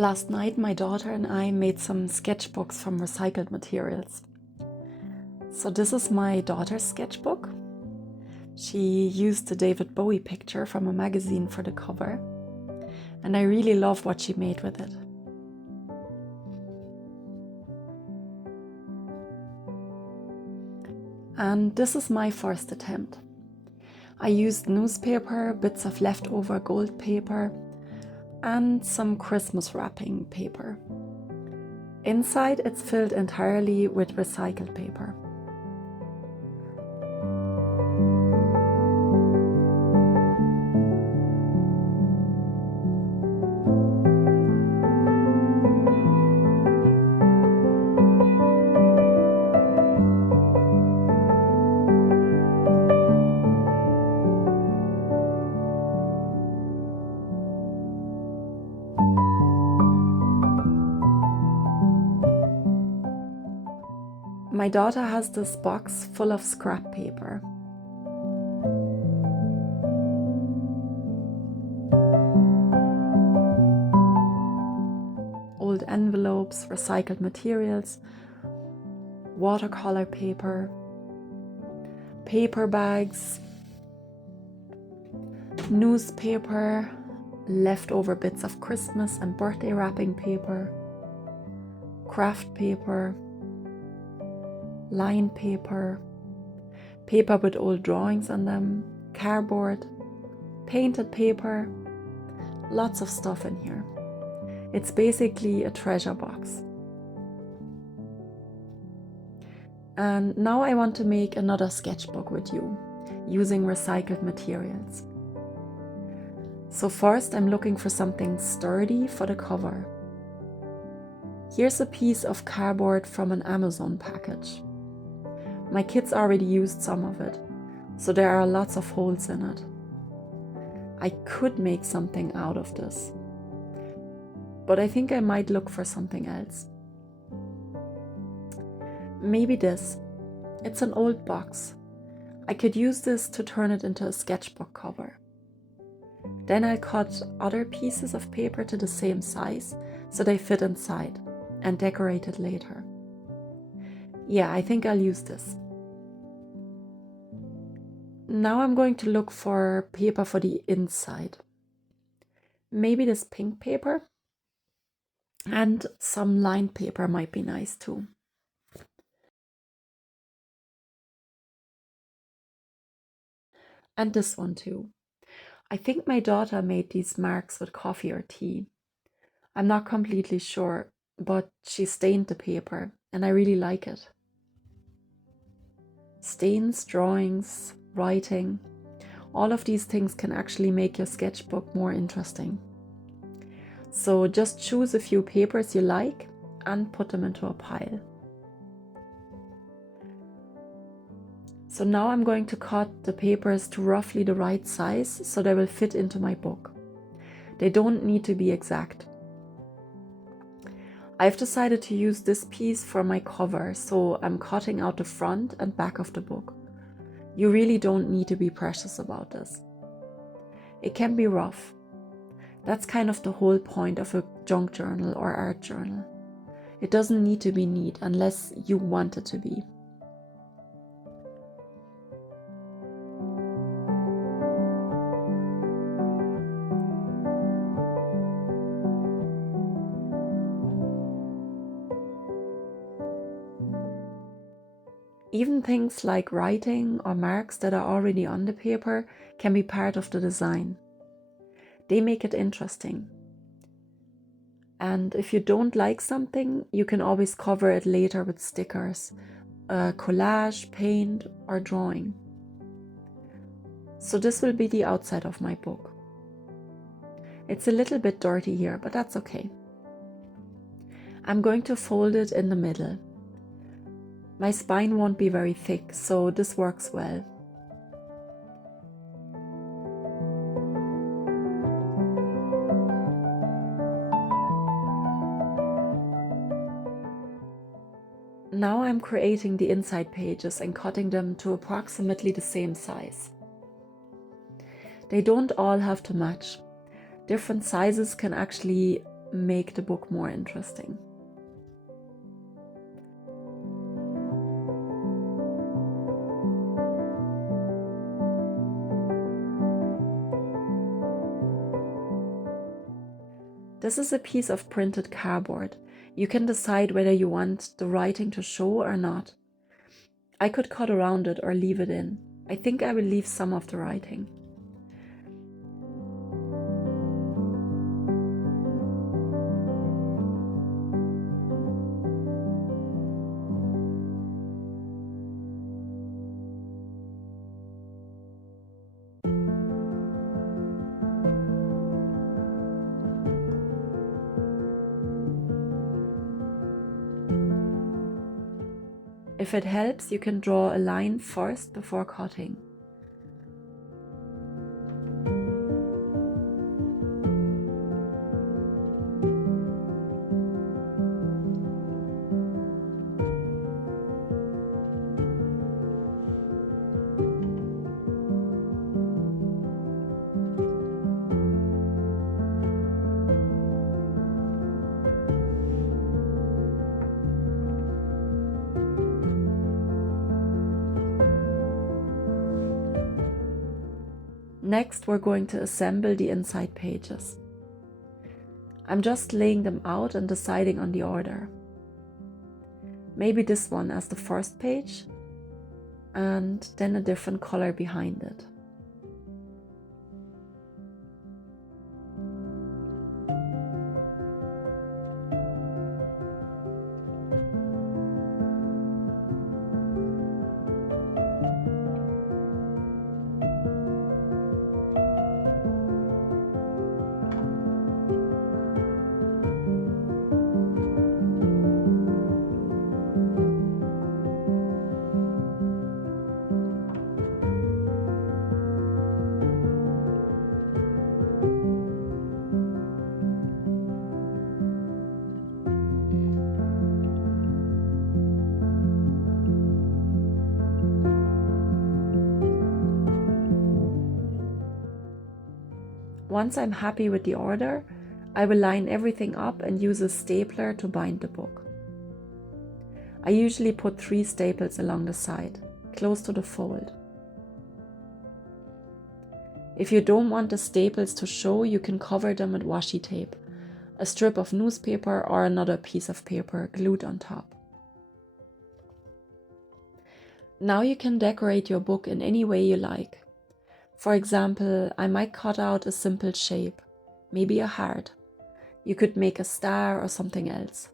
Last night, my daughter and I made some sketchbooks from recycled materials. So this is my daughter's sketchbook. She used the David Bowie picture from a magazine for the cover, and I really love what she made with it. And this is my first attempt. I used newspaper, bits of leftover gold paper, and some Christmas wrapping paper. Inside, it's filled entirely with recycled paper. My daughter has this box full of scrap paper. Old envelopes, recycled materials, watercolor paper, paper bags, newspaper, leftover bits of Christmas and birthday wrapping paper, craft paper, line paper, paper with old drawings on them, cardboard, painted paper, lots of stuff in here. It's basically a treasure box. And now I want to make another sketchbook with you, using recycled materials. So first I'm looking for something sturdy for the cover. Here's a piece of cardboard from an Amazon package. My kids already used some of it, so there are lots of holes in it. I could make something out of this, but I think I might look for something else. Maybe this. It's an old box. I could use this to turn it into a sketchbook cover. Then I'll cut other pieces of paper to the same size so they fit inside and decorate it later. Yeah, I think I'll use this. Now I'm going to look for paper for the inside. Maybe this pink paper, and some lined paper might be nice too. And this one too. I think my daughter made these marks with coffee or tea. I'm not completely sure, but she stained the paper and I really like it. Stains, drawings, writing, all of these things can actually make your sketchbook more interesting. So just choose a few papers you like and put them into a pile. So now I'm going to cut the papers to roughly the right size so they will fit into my book. They don't need to be exact. I've decided to use this piece for my cover, so I'm cutting out the front and back of the book. You really don't need to be precious about this. It can be rough. That's kind of the whole point of a junk journal or art journal. It doesn't need to be neat unless you want it to be. Even things like writing or marks that are already on the paper can be part of the design. They make it interesting. And if you don't like something, you can always cover it later with stickers, collage, paint, or drawing. So this will be the outside of my book. It's a little bit dirty here, but that's okay. I'm going to fold it in the middle. My spine won't be very thick, so this works well. Now I'm creating the inside pages and cutting them to approximately the same size. They don't all have to match. Different sizes can actually make the book more interesting. This is a piece of printed cardboard. You can decide whether you want the writing to show or not. I could cut around it or leave it in. I think I will leave some of the writing. If it helps, you can draw a line first before cutting. Next, we're going to assemble the inside pages. I'm just laying them out and deciding on the order. Maybe this one as the first page, and then a different color behind it. Once I'm happy with the order, I will line everything up and use a stapler to bind the book. I usually put 3 staples along the side, close to the fold. If you don't want the staples to show, you can cover them with washi tape, a strip of newspaper or another piece of paper glued on top. Now you can decorate your book in any way you like. For example, I might cut out a simple shape, maybe a heart. You could make a star or something else.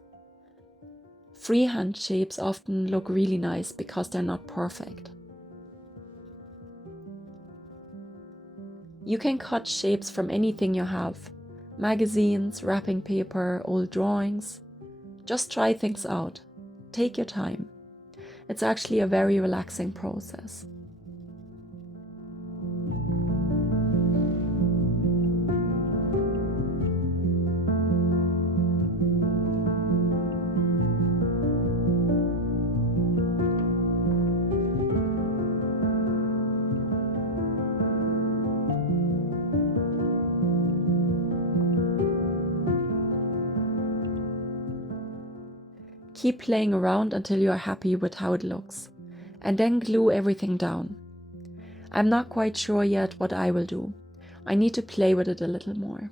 Freehand shapes often look really nice because they're not perfect. You can cut shapes from anything you have: magazines, wrapping paper, old drawings. Just try things out. Take your time. It's actually a very relaxing process. Keep playing around until you are happy with how it looks, and then glue everything down. I'm not quite sure yet what I will do. I need to play with it a little more.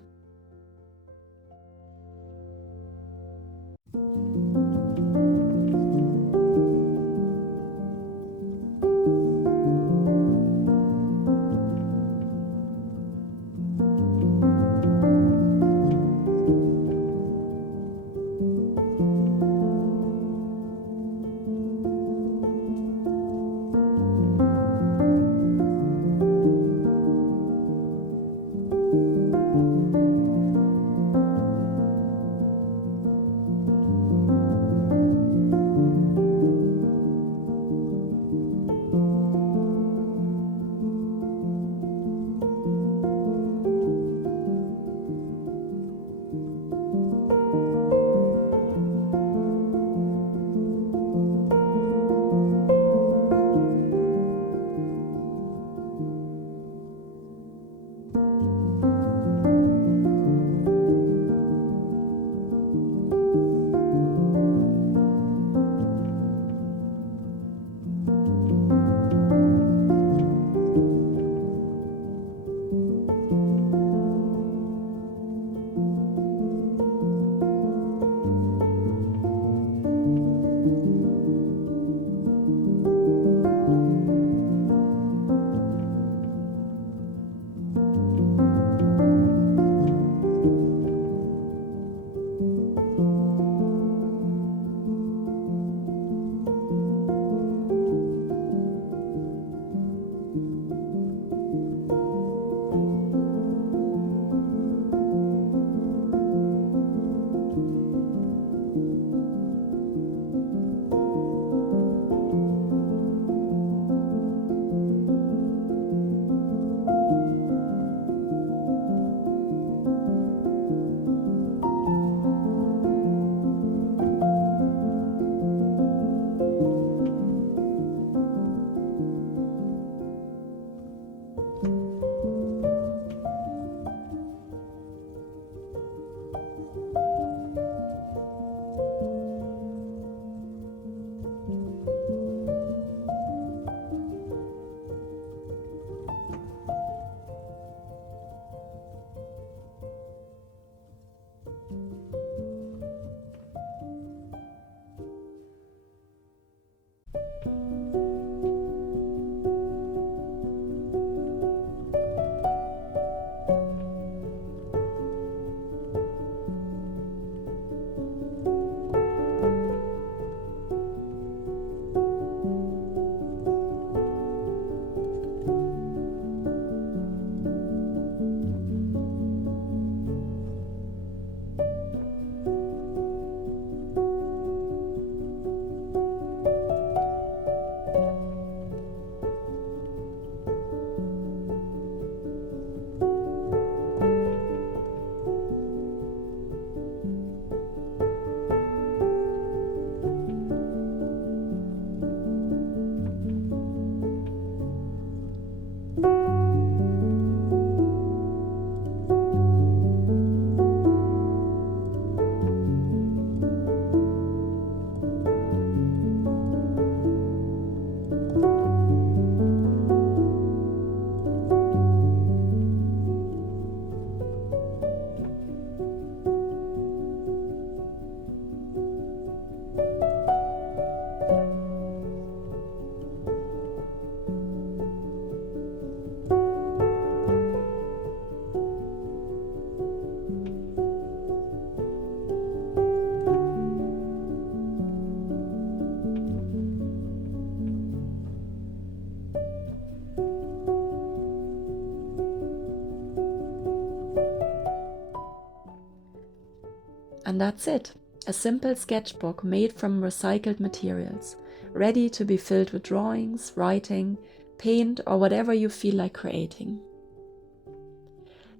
And that's it, a simple sketchbook made from recycled materials, ready to be filled with drawings, writing, paint, or whatever you feel like creating.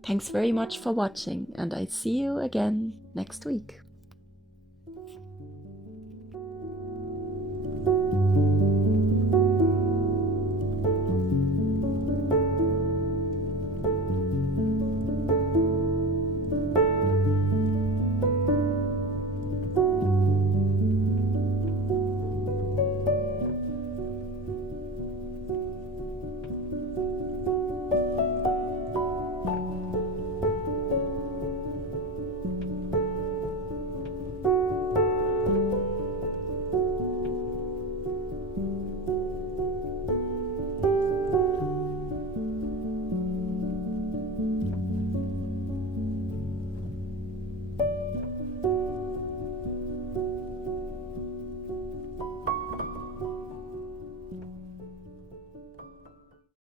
Thanks very much for watching, and I'll see you again next week.